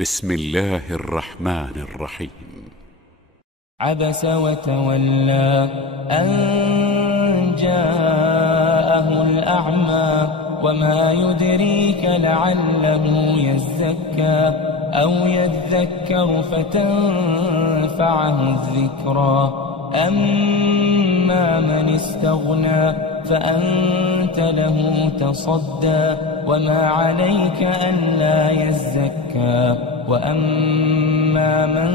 بسم الله الرحمن الرحيم. عبس وتولى أن جاءه الأعمى وما يدريك لعله يزكى أو يذكر فتنفعه الذكرى. أما من استغنى فأنت له تصدى وما عليك ألا يزكى. وأما من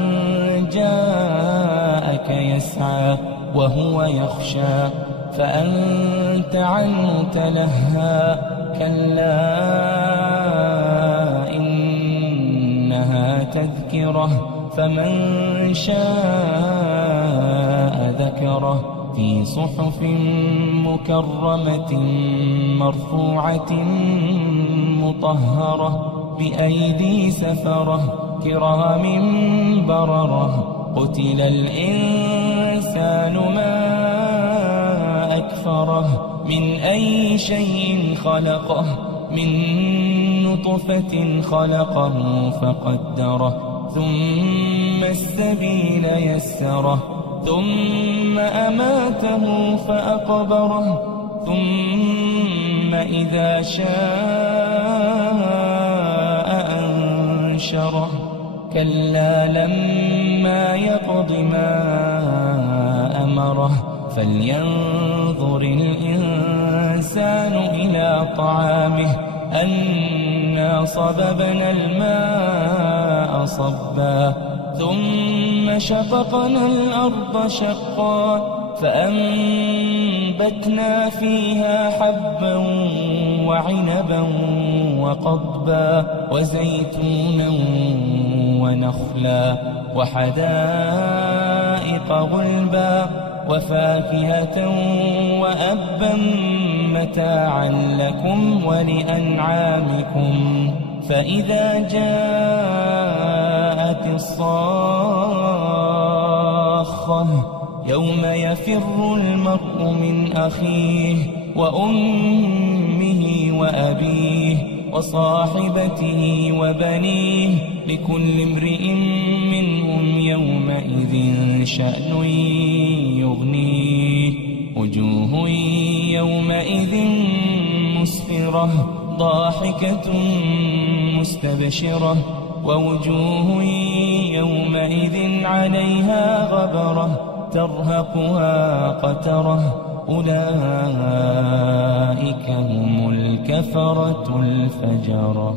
جاءك يسعى وهو يخشى فأنت عنه تلهى. كلا إنها تذكرة فمن شاء ذكره في صحف مكرمة مرفوعة مطهرة بأيدي سفرة كرام بررة. قتل الإنسان ما أكفره من أي شيء خلقه من نطفة خلقه فقدره ثم السبيل يسره ثم أماته فأقبره ثم إذا شاء أنشره. كلا لما يقض ما أمره فلينظر الإنسان إلى طعامه أنا صببنا الماء صبا ثم شققنا الأرض شقا فأنبتنا فيها حبا وعنبا وقضبا وزيتونا ونخلا وحدائق غلبا وفاكهة وأبا متاعا لكم ولأنعامكم. فإذا جاءت الصاخة يوم يفر المرء من أخيه وأمه وأبيه وصاحبته وبنيه لكل امرئ منهم يومئذ شأن يغنيه. وجوه يومئذ مسفرة ضاحكة مستبشرة ووجوه يومئذ عليها غبرة ترهقها قترة. أولئك هم الكفرة الفجرة.